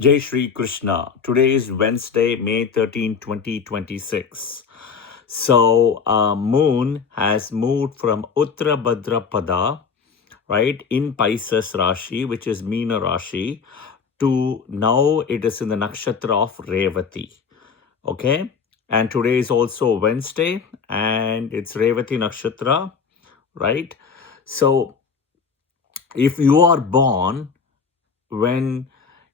Jai Shri Krishna. Today is Wednesday, May 13, 2026. So, moon has moved from Uttra Bhadrapada, right, in Pisces Rashi, which is Meena Rashi, to now it is in the Nakshatra of Revati. Okay. And today is also Wednesday and it's Revati Nakshatra, right? So, if you are born when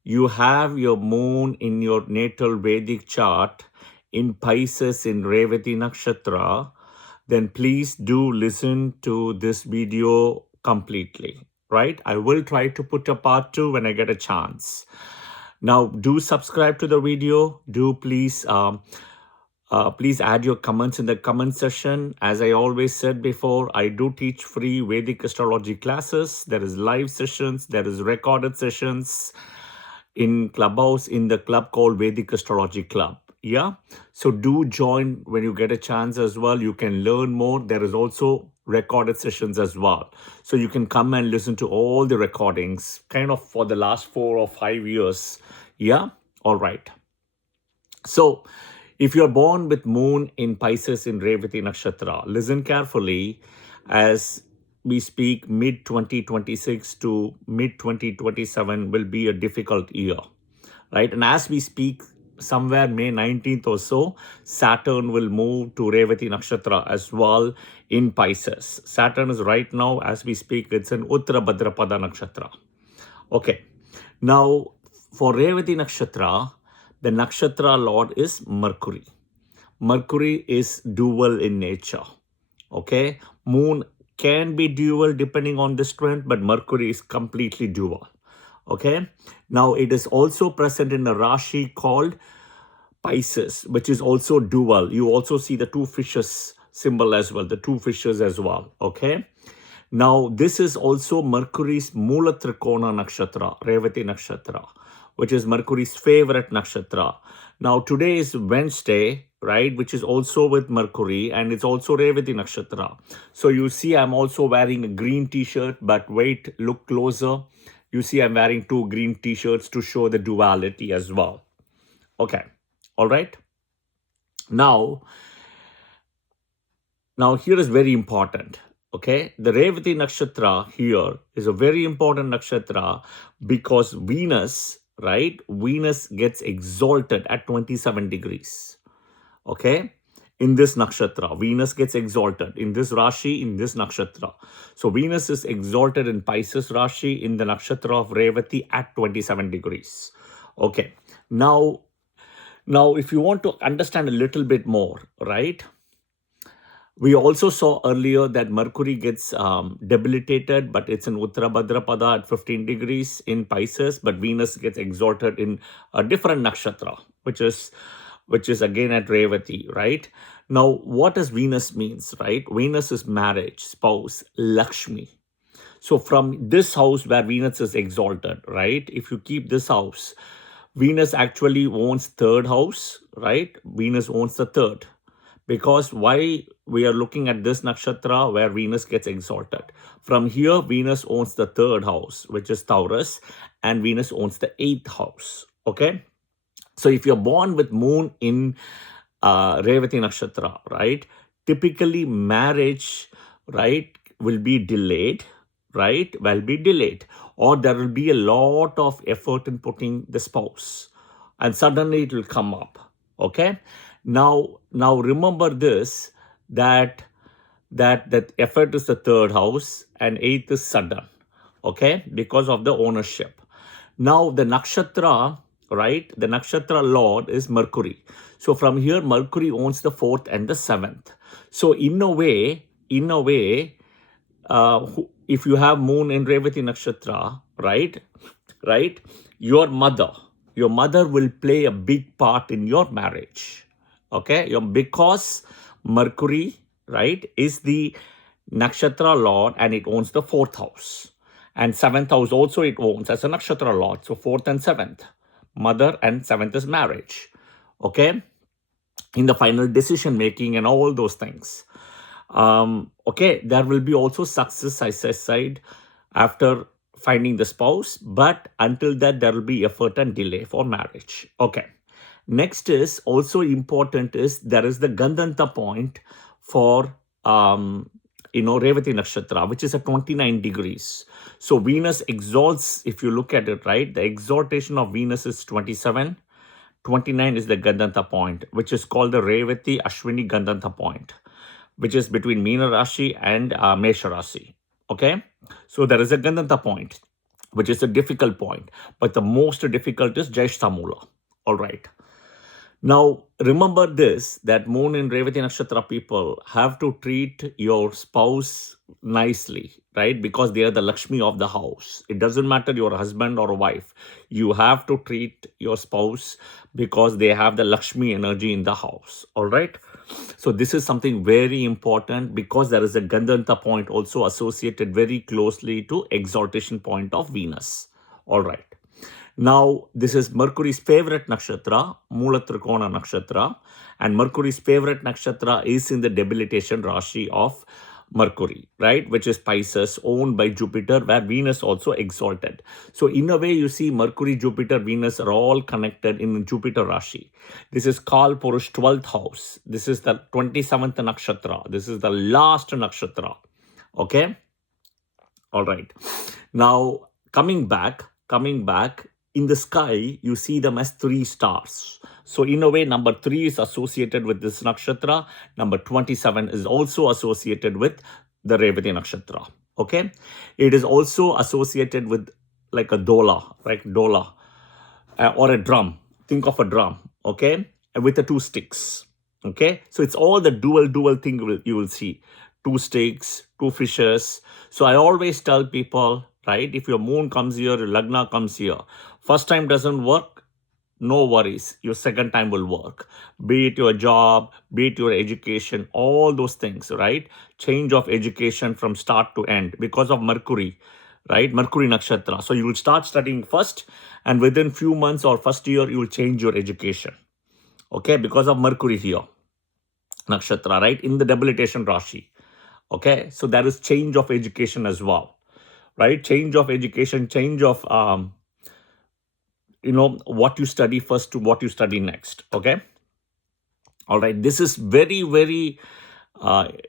you have your moon in your natal Vedic chart in Pisces in Revati Nakshatra, then please do listen to this video completely, right? I will try to put a part two when I get a chance. Now, do subscribe to the video. Do please add your comments in the comment section. As I always said before, I do teach free Vedic astrology classes. There is live sessions, there is recorded sessions in Clubhouse in the club called Vedic Astrology Club. Yeah. So do join when you get a chance as well. You can learn more. There is also recorded sessions as well. So you can come and listen to all the recordings kind of for the last 4 or 5 years. Yeah. All right. So, if you're born with moon in Pisces in Revati Nakshatra, listen carefully as we speak. Mid 2026 to mid 2027 will be a difficult year, right? And as we speak, somewhere May 19th or so, Saturn will move to Revati Nakshatra as well in Pisces. Saturn is right now, as we speak, it's in Uttara Bhadrapada Nakshatra. Okay. Now, for Revati Nakshatra, the Nakshatra Lord is Mercury. Mercury is dual in nature. Okay. Moon can be dual depending on the strength, but Mercury is completely dual. Okay. Now, it is also present in a Rashi called Pisces, which is also dual. You also see the two fishes symbol as well, the two fishes as well. Okay. Now, this is also Mercury's Mula Trikona Nakshatra, Revati Nakshatra, which is Mercury's favorite nakshatra. Now, today is Wednesday, right, which is also with Mercury, and it's also Revati Nakshatra. So you see, I'm also wearing a green t-shirt, but wait, look closer. You see, I'm wearing two green t-shirts to show the duality as well. Okay, all right. Now here is very important. Okay, the Revati Nakshatra here is a very important nakshatra because Venus, right? Venus gets exalted at 27 degrees. Okay, in this nakshatra, Venus gets exalted in this Rashi, in this nakshatra. So Venus is exalted in Pisces Rashi in the nakshatra of Revati at 27 degrees. Okay, now if you want to understand a little bit more, right? We also saw earlier that Mercury gets debilitated, but it's in Uttara Bhadrapada at 15 degrees in Pisces, but Venus gets exalted in a different nakshatra, which is again at Revati, right? Now, what does Venus means, right? Venus is marriage, spouse, Lakshmi. So from this house where Venus is exalted, right? If you keep this house, Venus actually owns third house, right? Venus owns the third. Because why we are looking at this nakshatra where Venus gets exalted. From here, Venus owns the third house, which is Taurus, and Venus owns the eighth house. Okay. So if you're born with moon in Revati Nakshatra, right, typically marriage, right, will be delayed, right, or there will be a lot of effort in putting the spouse, and suddenly it will come up. Okay. Now remember this, that effort is the third house and eighth is sudden. Okay, because of the ownership. Now the nakshatra, right? The nakshatra lord is Mercury. So from here, Mercury owns the fourth and the seventh. So in a way, if you have moon in Revati nakshatra, right, your mother will play a big part in your marriage. Okay, because Mercury, right, is the nakshatra lord and it owns the fourth house. And seventh house also it owns as a nakshatra lord. So fourth and seventh, mother, and seventh is marriage. Okay, in the final decision making and all those things. Okay, there will be also success, I said, after finding the spouse, but until that there will be effort and delay for marriage. Okay. Next is also important is there is the Gandanta point for Revati Nakshatra, which is at 29 degrees. So Venus exalts, if you look at it, right, the exaltation of Venus is 27. 29 is the Gandanta point, which is called the Revati Ashwini Gandanta point, which is between Meena Rashi and Mesha Rashi. Okay, so there is a Gandanta point, which is a difficult point, but the most difficult is Jyeshtamula. All right. Now, remember this, that Moon in Revati Nakshatra people have to treat your spouse nicely, right? Because they are the Lakshmi of the house. It doesn't matter your husband or wife. You have to treat your spouse because they have the Lakshmi energy in the house, all right? So this is something very important because there is a Gandanta point also associated very closely to exaltation point of Venus, all right? Now, this is Mercury's favorite nakshatra, Mula Trikona nakshatra, and Mercury's favorite nakshatra is in the debilitation Rashi of Mercury, right, which is Pisces, owned by Jupiter, where Venus also exalted. So, in a way, you see Mercury, Jupiter, Venus are all connected in Jupiter Rashi. This is Kal Purush 12th house. This is the 27th nakshatra. This is the last nakshatra. Okay? All right. Now, coming back, in the sky, you see them as 3 stars. So in a way, number 3 is associated with this nakshatra. Number 27 is also associated with the Revati nakshatra. Okay. It is also associated with like a dola, right? Dola or a drum. Think of a drum. Okay. With the 2 sticks. Okay. So it's all the dual thing you will see. 2 sticks, 2 fishes. So I always tell people, right, if your moon comes here, your lagna comes here, first time doesn't work, no worries. Your second time will work. Be it your job, be it your education, all those things, right? Change of education from start to end because of Mercury, right? Mercury nakshatra. So you will start studying first, and within few months or first year, you will change your education. Okay, because of Mercury here, nakshatra, right? In the debilitation Rashi. Okay, so there is change of education as well, right? Change of education, change of what you study first to what you study next. Okay, all right. This is very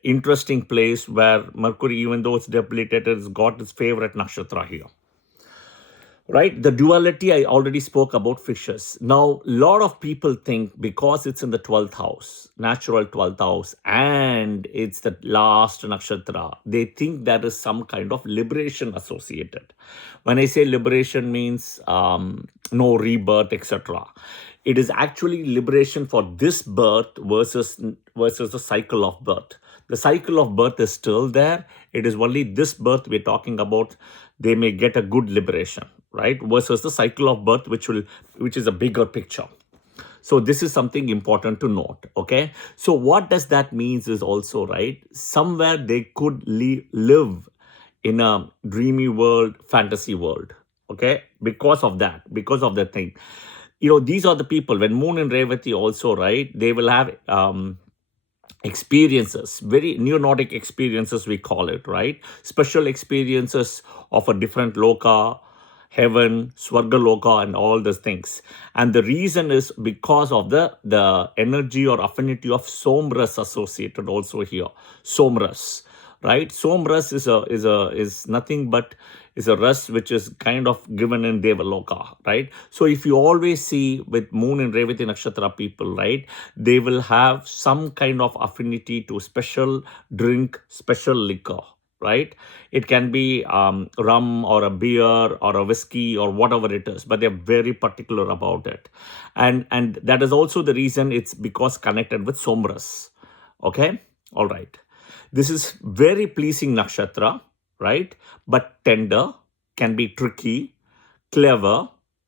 interesting place where Mercury, even though it's debilitated, has got its favorite nakshatra here. Right, the duality I already spoke about fishes. Now, a lot of people think because it's in the 12th house, natural 12th house, and it's the last nakshatra, they think there is some kind of liberation associated. When I say liberation means no rebirth, etc., it is actually liberation for this birth versus the cycle of birth. The cycle of birth is still there. It is only this birth we're talking about. They may get a good liberation, right? Versus the cycle of birth, which is a bigger picture. So this is something important to note. Okay. So what does that means is also, right, somewhere they could live in a dreamy world, fantasy world. Okay. Because of that thing. These are the people, when Moon and Revati also, right, they will have experiences, very neo-Nordic experiences, we call it, right? Special experiences of a different loka, heaven, Swarga loka, and all those things. And the reason is because of the energy or affinity of Somras associated also here. Somras, right? Somras is nothing but is a ras which is kind of given in Devaloka, right? So if you always see with Moon and Revati Nakshatra people, right, they will have some kind of affinity to special drink, special liquor, right? It can be rum or a beer or a whiskey or whatever it is, but they're very particular about it. And that is also the reason it's because connected with Somras. Okay? All right. This is very pleasing nakshatra, right? But tender, can be tricky, clever,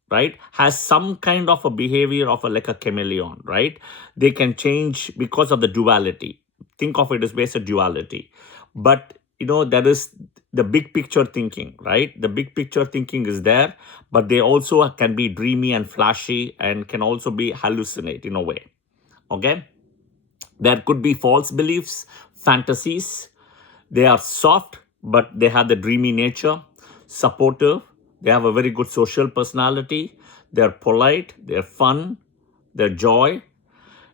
right? Has some kind of a behavior of like a chameleon, right? They can change because of the duality. Think of it as based on duality. But, that is the big picture thinking, right? The big picture thinking is there, but they also can be dreamy and flashy and can also be hallucinate in a way. Okay? There could be false beliefs, fantasies. They are soft, but they have the dreamy nature. supportive, they have a very good social personality, they're polite, they're fun, they're joy,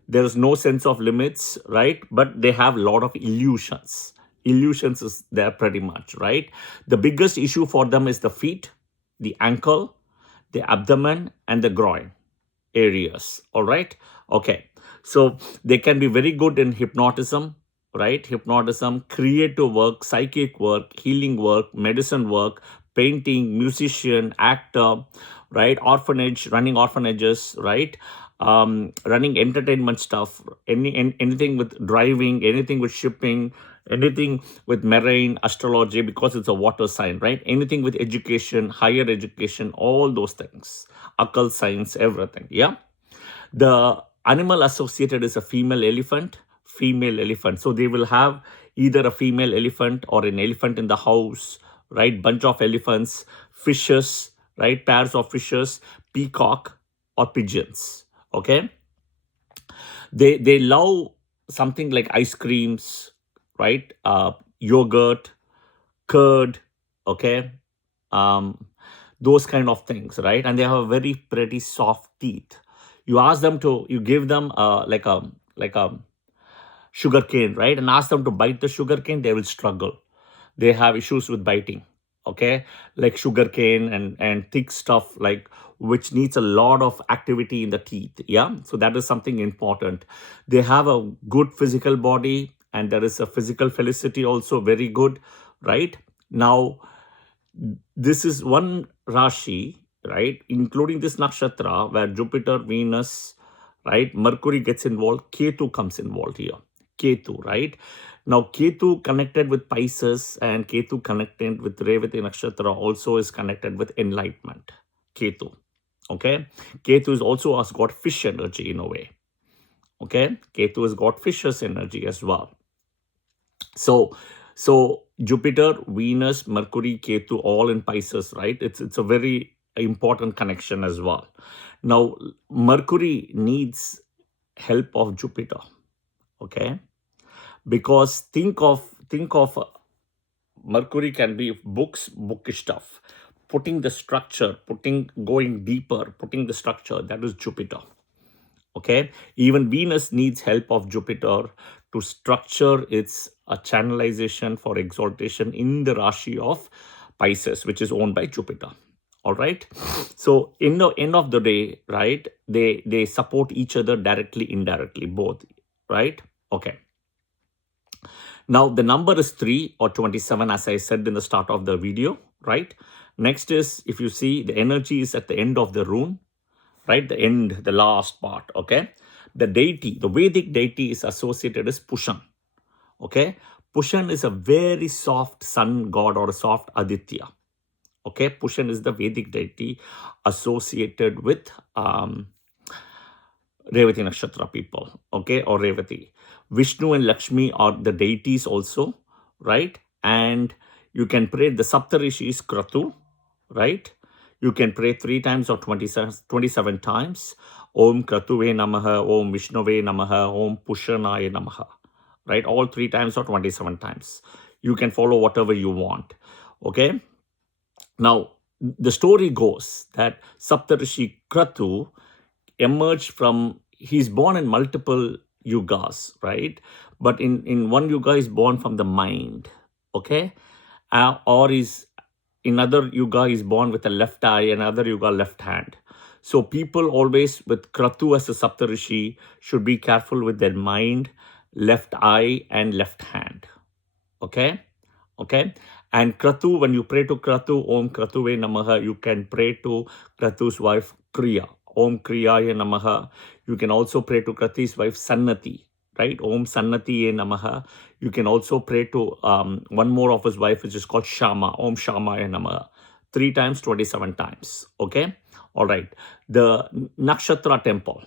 there is no sense of limits, right? But they have a lot of illusions. Illusions is there pretty much, right? The biggest issue for them is the feet, the ankle, the abdomen, and the groin areas. All right. Okay. So they can be very good in hypnotism, right? Hypnotism, creative work, psychic work, healing work, medicine work, painting, musician, actor, right? Orphanage, running orphanages, right? Running entertainment stuff, anything with driving, anything with shipping, anything with marine astrology, because it's a water sign, right? Anything with education, higher education, all those things, occult science, everything. Yeah. The animal associated is a female elephant, female elephant. So they will have either a female elephant or an elephant in the house, right? Bunch of elephants, fishes, right? Pairs of fishes, peacock or pigeons. Okay. They love something like ice creams, right? Yogurt, curd, okay, um, those kind of things, right? And they have a very pretty soft teeth. You ask them to, you give them like a sugar cane, right? And ask them to bite the sugar cane, they will struggle. They have issues with biting, okay? Like sugar cane and thick stuff, like which needs a lot of activity in the teeth. Yeah, so that is something important. They have a good physical body, and there is a physical felicity also very good, right? Now this is one Rashi, right, including this nakshatra where Jupiter, Venus, right, Mercury gets involved, Ketu comes involved here. Ketu, right? Now, Ketu connected with Pisces and Ketu connected with Revati nakshatra also is connected with enlightenment. Ketu, okay? Ketu is also has got fish energy in a way, okay? Ketu has got fish's energy as well. So Jupiter, Venus, Mercury, Ketu, all in Pisces, right? It's a very important connection as well. Now, Mercury needs help of Jupiter, okay? Because think of Mercury can be books, bookish stuff, putting the structure, going deeper, putting the structure. That is Jupiter. Okay, even Venus needs help of Jupiter to structure its channelization for exaltation in the Rashi of Pisces, which is owned by Jupiter. All right. So in the end of the day, right, they support each other directly, indirectly, both, right? Okay. Now the number is 3 or 27, as I said in the start of the video, right? Next is, if you see, the energy is at the end of the rune, right? The end, the last part, okay? The deity, the Vedic deity is associated as Pushan, okay? Pushan is a very soft sun god or a soft Aditya, okay? Pushan is the Vedic deity associated with Revati Nakshatra people, okay? Or Revati. Vishnu and Lakshmi are the deities also, right? And you can pray the Saptarishis Kratu, right? You can pray 3 times or 27 times. Om Kratuve Namaha, Om Vishnove Namaha, Om Pushanaya Namaha. Right? All 3 times or 27 times. You can follow whatever you want. Okay? Now, the story goes that Saptarishi Kratu emerged from, he's born in multiple yugas, right? But in one yuga, is born from the mind. Okay? Or is in other yuga is born with a left eye, and other yuga left hand. So people always with Kratu as a Saptarishi should be careful with their mind, left eye and left hand. Okay? Okay? And Kratu, when you pray to Kratu, Om Kratuve Namaha, you can pray to Kratu's wife Kriya. Om Kriyaya Namaha. You can also pray to Krati's wife Sannati, right? Om Sannatiye Namaha. You can also pray to one more of his wife, which is called Shama. Om Shamaya Namaha. 3 times, 27 times. Okay? All right. The Nakshatra temple.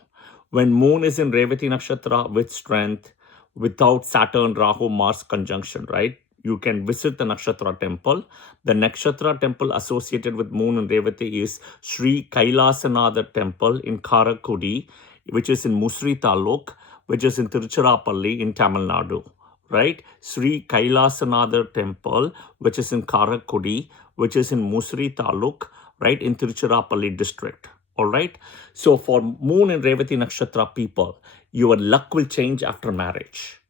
When moon is in Revati Nakshatra with strength, without Saturn, Rahu, Mars conjunction, right? You can visit the Nakshatra temple. The Nakshatra temple associated with moon and Revati is Sri Kailasanatha temple in Karakudi, which is in Musri Taluk, which is in Tiruchirappalli in Tamil Nadu, right? Sri Kailasanatha temple, which is in Karakudi, which is in Musri Taluk, right, in Tiruchirappalli district. All right. So for Moon and Revati Nakshatra people, your luck will change after marriage.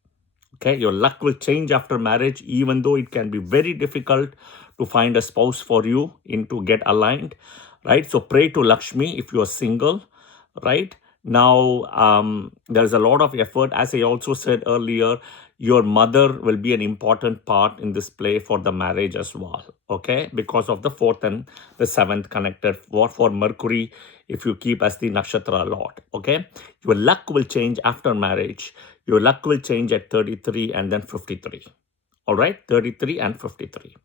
Okay, your luck will change after marriage, even though it can be very difficult to find a spouse for you in to get aligned, right? So pray to Lakshmi if you are single, right? Now, there's a lot of effort. As I also said earlier, your mother will be an important part in this play for the marriage as well, okay? Because of the 4th and the 7th connected for Mercury, if you keep as the nakshatra lord, okay? Your luck will change after marriage. Your luck will change at 33 and then 53. All right, 33 and 53.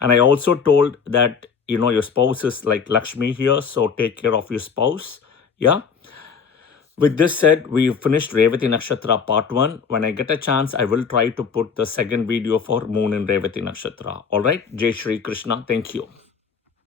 And I also told that, your spouse is like Lakshmi here, so take care of your spouse. Yeah. With this said, we finished Revati Nakshatra part 1. When I get a chance, I will try to put the second video for Moon in Revati Nakshatra. All right. Jai Shri Krishna. Thank you.